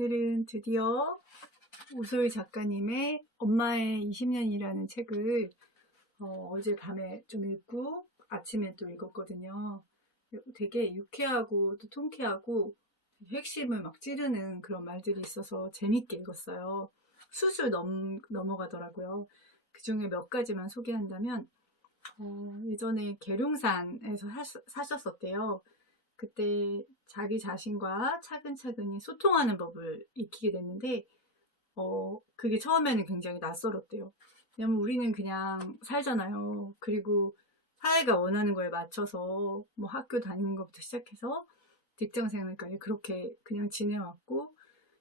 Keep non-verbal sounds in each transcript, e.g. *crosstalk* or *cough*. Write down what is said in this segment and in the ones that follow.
오늘은 드디어 오소희 작가님의 엄마의 20년이라는 책을 어, 제 밤에 좀 읽고 아침에 또 읽었거든요. 되게 유쾌하고 또 통쾌하고 핵심을 막 찌르는 그런 말들이 있어서 재밌게 읽었어요. 수술 넘, 넘어가더라고요. 그 중에 몇 가지만 소개한다면 어, 예전에 계룡산에서 사, 사셨었대요. 그때 자기 자신과 차근차근히 소통하는 법을 익히게 됐는데, 어, 그게 처음에는 굉장히 낯설었대요. 왜냐면 우리는 그냥 살잖아요. 그리고 사회가 원하는 거에 맞춰서 뭐 학교 다니는 것부터 시작해서 직장 생활까지 그렇게 그냥 지내왔고,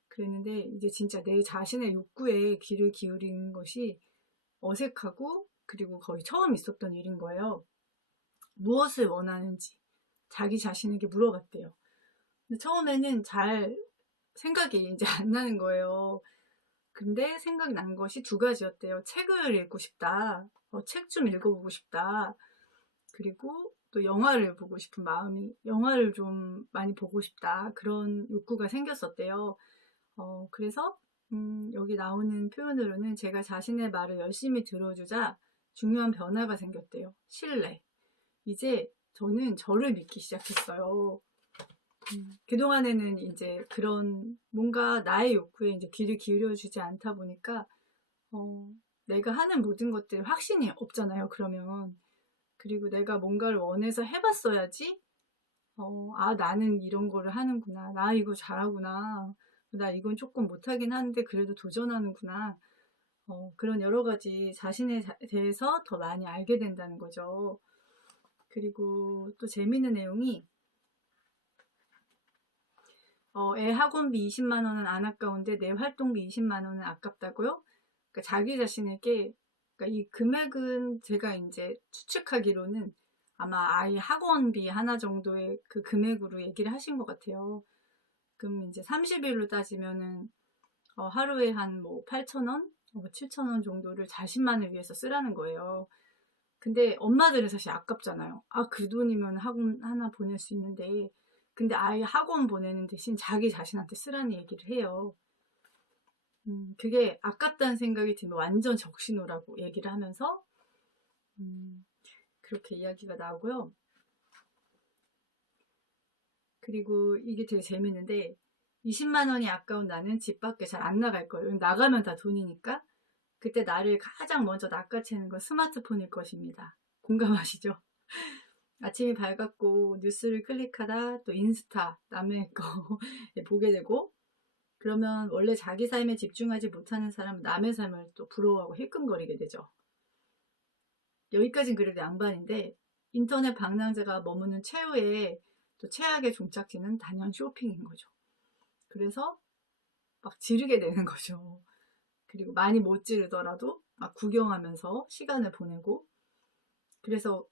그랬는데 이제 진짜 내 자신의 욕구에 귀를 기울이는 것이 어색하고 그리고 거의 처음 있었던 일인 거예요. 무엇을 원하는지 자기 자신에게 물어봤대요. 근데 처음에는 잘 생각이 이제 *laughs* 안 나는 거예요. 근데 생각이 난 것이 두 가지였대요. 책을 읽고 싶다. 어, 책좀 읽어보고 싶다. 그리고 또 영화를 보고 싶은 마음이, 영화를 좀 많이 보고 싶다. 그런 욕구가 생겼었대요. 어, 그래서, 음, 여기 나오는 표현으로는 제가 자신의 말을 열심히 들어주자 중요한 변화가 생겼대요. 신뢰. 이제 저는 저를 믿기 시작했어요. 음, 그동안에는 이제 그런 뭔가 나의 욕구에 이제 귀를 기울여주지 않다 보니까, 어, 내가 하는 모든 것들 확신이 없잖아요, 그러면. 그리고 내가 뭔가를 원해서 해봤어야지, 어, 아, 나는 이런 거를 하는구나. 나 이거 잘하구나. 나 이건 조금 못하긴 하는데 그래도 도전하는구나. 어, 그런 여러 가지 자신에 대해서 더 많이 알게 된다는 거죠. 그리고 또 재밌는 내용이 어, 애 학원비 20만 원은 안 아까운데 내 활동비 20만 원은 아깝다고요? 그러니까 자기 자신에게 그러니까 이 금액은 제가 이제 추측하기로는 아마 아이 학원비 하나 정도의 그 금액으로 얘기를 하신 것 같아요. 그럼 이제 30일로 따지면은 어, 하루에 한 뭐 8천 원, 뭐 7천 원 정도를 자신만을 위해서 쓰라는 거예요. 근데 엄마들은 사실 아깝잖아요. 아, 그 돈이면 학원 하나 보낼 수 있는데. 근데 아예 학원 보내는 대신 자기 자신한테 쓰라는 얘기를 해요. 음, 그게 아깝다는 생각이 들면 완전 적신호라고 얘기를 하면서, 음, 그렇게 이야기가 나오고요. 그리고 이게 되게 재밌는데, 20만 원이 아까운 나는 집 밖에 잘 안 나갈 거예요. 나가면 다 돈이니까. 그때 나를 가장 먼저 낚아채는 건 스마트폰일 것입니다. 공감하시죠? *laughs* 아침이 밝았고 뉴스를 클릭하다 또 인스타 남의 거 *laughs* 보게 되고 그러면 원래 자기 삶에 집중하지 못하는 사람은 남의 삶을 또 부러워하고 힐끔거리게 되죠. 여기까지는 그래도 양반인데 인터넷 방랑자가 머무는 최후의 또 최악의 종착지는 단연 쇼핑인 거죠. 그래서 막 지르게 되는 거죠. 그리고 많이 못 지르더라도 막 구경하면서 시간을 보내고 그래서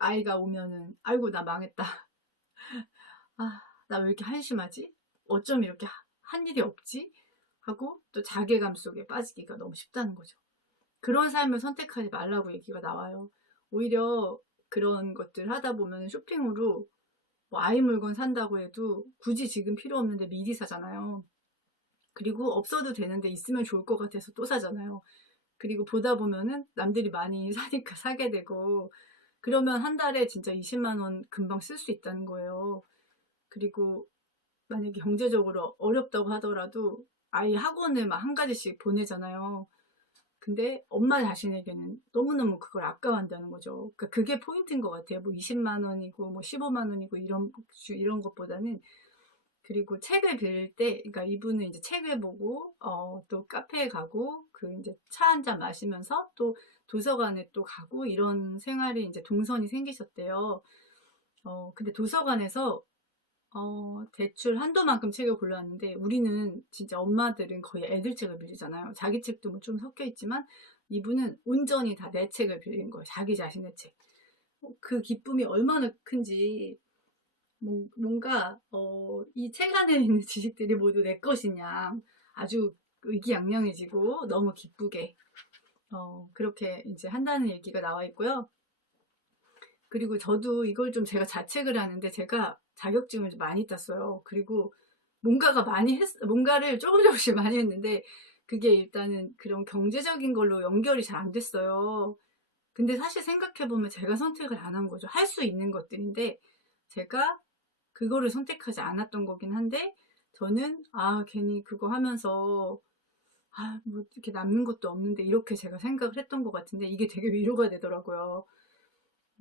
아이가 오면은 아이고 나 망했다. *laughs* 아, 나 왜 이렇게 한심하지? 어쩜 이렇게 한 일이 없지? 하고 또 자괴감 속에 빠지기가 너무 쉽다는 거죠. 그런 삶을 선택하지 말라고 얘기가 나와요. 오히려 그런 것들 하다 보면 쇼핑으로 뭐 아이 물건 산다고 해도 굳이 지금 필요 없는데 미리 사잖아요. 그리고 없어도 되는데 있으면 좋을 것 같아서 또 사잖아요. 그리고 보다 보면은 남들이 많이 *laughs* 사니까 사게 되고 그러면 한 달에 진짜 20만 원 금방 쓸 수 있다는 거예요. 그리고 만약에 경제적으로 어렵다고 하더라도 아이 학원을 막 한 가지씩 보내잖아요. 근데 엄마 자신에게는 너무너무 그걸 아까워한다는 거죠. 그러니까 그게 포인트인 것 같아요. 뭐 20만 원이고 뭐 15만 원이고 이런 이런 것보다는 그리고 책을 빌릴 때, 그러니까 이분은 이제 책을 보고, 어, 또 카페에 가고, 그 이제 차 한 잔 마시면서 또 도서관에 또 가고, 이런 생활이 이제 동선이 생기셨대요. 어, 근데 도서관에서, 어, 대출 한도만큼 책을 골라왔는데, 우리는 진짜 엄마들은 거의 애들 책을 빌리잖아요. 자기 책도 뭐 좀 섞여 있지만, 이분은 온전히 다 내 책을 빌린 거예요. 자기 자신의 책. 어, 그 기쁨이 얼마나 큰지, 뭔가 어, 이 책 안에 *laughs* 있는 지식들이 모두 내 것이냐 아주 의기양양해지고 너무 기쁘게 어, 그렇게 이제 한다는 얘기가 나와 있고요. 그리고 저도 이걸 좀 제가 자책을 하는데 제가 자격증을 좀 많이 땄어요. 그리고 뭔가가 많이 했, 뭔가를 조금 조금씩 많이 했는데 그게 일단은 그런 경제적인 걸로 연결이 잘 안 됐어요. 근데 사실 생각해보면 제가 선택을 안 한 거죠. 할 수 있는 것들인데 제가 그거를 선택하지 않았던 거긴 한데 저는 아 괜히 그거 하면서 아 뭐 이렇게 남는 것도 없는데 이렇게 제가 생각을 했던 것 같은데 이게 되게 위로가 되더라고요.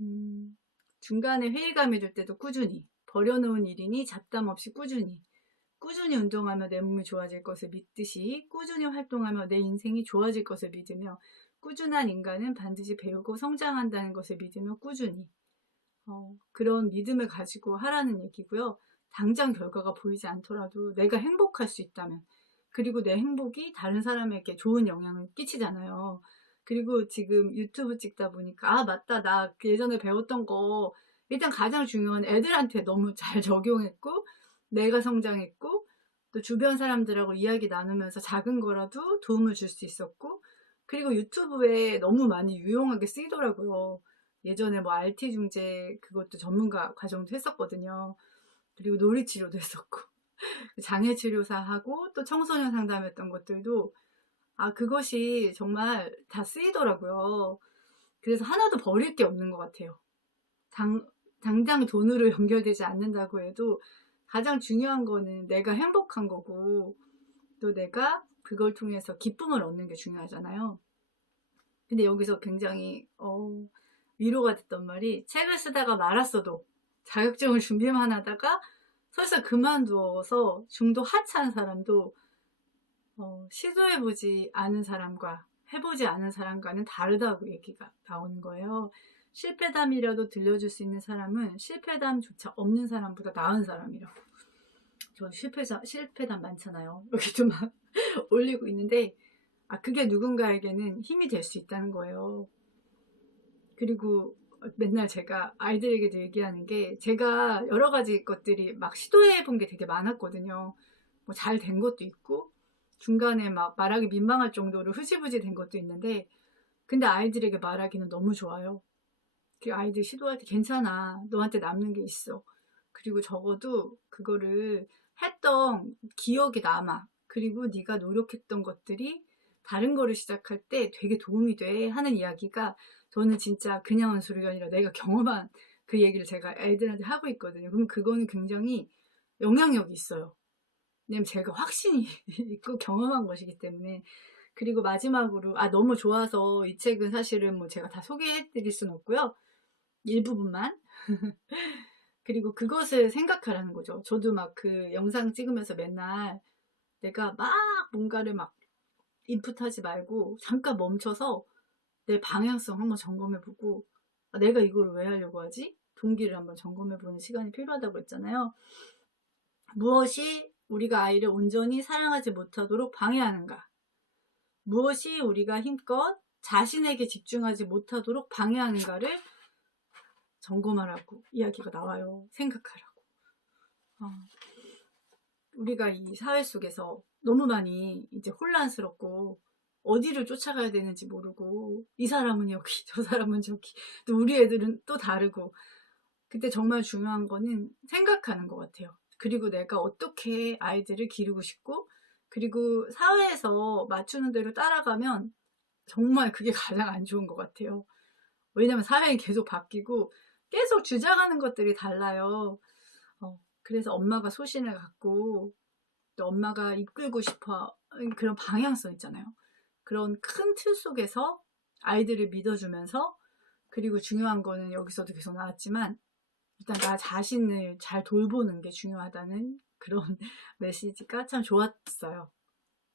음, 중간에 회의감이 들 때도 꾸준히 버려놓은 일이니 잡담 없이 꾸준히 꾸준히 운동하며 내 몸이 좋아질 것을 믿듯이 꾸준히 활동하며 내 인생이 좋아질 것을 믿으며 꾸준한 인간은 반드시 배우고 성장한다는 것을 믿으며 꾸준히 어, 그런 믿음을 가지고 하라는 얘기고요. 당장 결과가 보이지 않더라도 내가 행복할 수 있다면 그리고 내 행복이 다른 사람에게 좋은 영향을 끼치잖아요. 그리고 지금 유튜브 찍다 보니까 아 맞다 나그 예전에 배웠던 거 일단 가장 중요한 애들한테 너무 *laughs* 잘 적용했고 내가 성장했고 또 주변 사람들하고 이야기 나누면서 작은 거라도 도움을 줄 수 있었고 그리고 유튜브에 너무 많이 유용하게 쓰이더라고요. 예전에 뭐 RT 중재 그것도 전문가 과정도 했었거든요. 그리고 놀이 치료도 했었고 *laughs* 장애 치료사하고 또 청소년 상담했던 것들도 아 그것이 정말 다 쓰이더라고요. 그래서 하나도 버릴 게 없는 것 같아요. 당, 당장 돈으로 *laughs* 연결되지 않는다고 해도 가장 중요한 거는 내가 행복한 거고 또 내가 그걸 통해서 기쁨을 얻는 게 중요하잖아요. 근데 여기서 굉장히 어, 위로가 됐던 말이 책을 쓰다가 말았어도 자격증을 *laughs* 준비만 하다가 설사 그만두어서 중도 하차한 사람도 어, 시도해보지 않은 사람과 해보지 않은 사람과는 다르다고 얘기가 나오는 거예요. 실패담이라도 들려줄 수 있는 사람은 실패담조차 없는 사람보다 나은 사람이라고. 저 실패자, 실패담 많잖아요. *laughs* 여기도 막 *laughs* 올리고 있는데, 아, 그게 누군가에게는 힘이 될 수 있다는 거예요. 그리고 맨날 제가 아이들에게도 얘기하는 게, 제가 여러 가지 것들이 막 시도해 본 게 되게 많았거든요. 뭐 잘 된 것도 있고, 중간에 막 말하기 민망할 정도로 흐지부지 된 것도 있는데, 근데 아이들에게 말하기는 너무 좋아요. 그 아이들 시도할 때 괜찮아. 너한테 남는 게 있어. 그리고 적어도 그거를 했던 기억이 남아. 그리고 네가 노력했던 것들이 다른 거를 시작할 때 되게 도움이 돼 하는 이야기가 저는 진짜 그냥 한 소리가 아니라 내가 경험한 그 얘기를 제가 애들한테 하고 있거든요. 그럼 그거는 굉장히 영향력이 있어요. 왜냐면 제가 확신이 *laughs* 있고 경험한 것이기 때문에 그리고 마지막으로 아 너무 좋아서 이 책은 사실은 뭐 제가 다 소개해 드릴 수는 없고요. 일부분만 *laughs* 그리고 그것을 생각하라는 거죠. 저도 막 그 영상 찍으면서 맨날 내가 막 뭔가를 막 인풋하지 말고 잠깐 멈춰서 내 방향성 한번 점검해 보고 아, 내가 이걸 왜 하려고 하지? 동기를 한번 점검해 보는 시간이 필요하다고 했잖아요. 무엇이 우리가 아이를 온전히 사랑하지 못하도록 방해하는가? 무엇이 우리가 힘껏 자신에게 집중하지 못하도록 방해하는가를 점검하라고 이야기가 나와요. 생각하라고. 어, 우리가 이 사회 속에서 너무 많이 이제 혼란스럽고 어디를 쫓아가야 되는지 모르고 이 사람은 여기 *laughs* 저 사람은 저기 또 우리 애들은 또 다르고 그때 정말 중요한 거는 생각하는 것 같아요. 그리고 내가 어떻게 아이들을 기르고 싶고 그리고 사회에서 맞추는 대로 따라가면 정말 그게 *laughs* 가장 안 좋은 것 같아요. 왜냐면 사회는 계속 바뀌고 계속 주장하는 것들이 달라요. 어, 그래서 엄마가 소신을 갖고 또 엄마가 이끌고 싶어 그런 방향성 있잖아요. 그런 큰 틀 속에서 아이들을 믿어주면서 그리고 중요한 거는 여기서도 계속 나왔지만 일단 나 자신을 잘 돌보는 게 중요하다는 그런 *laughs* 메시지가 참 좋았어요.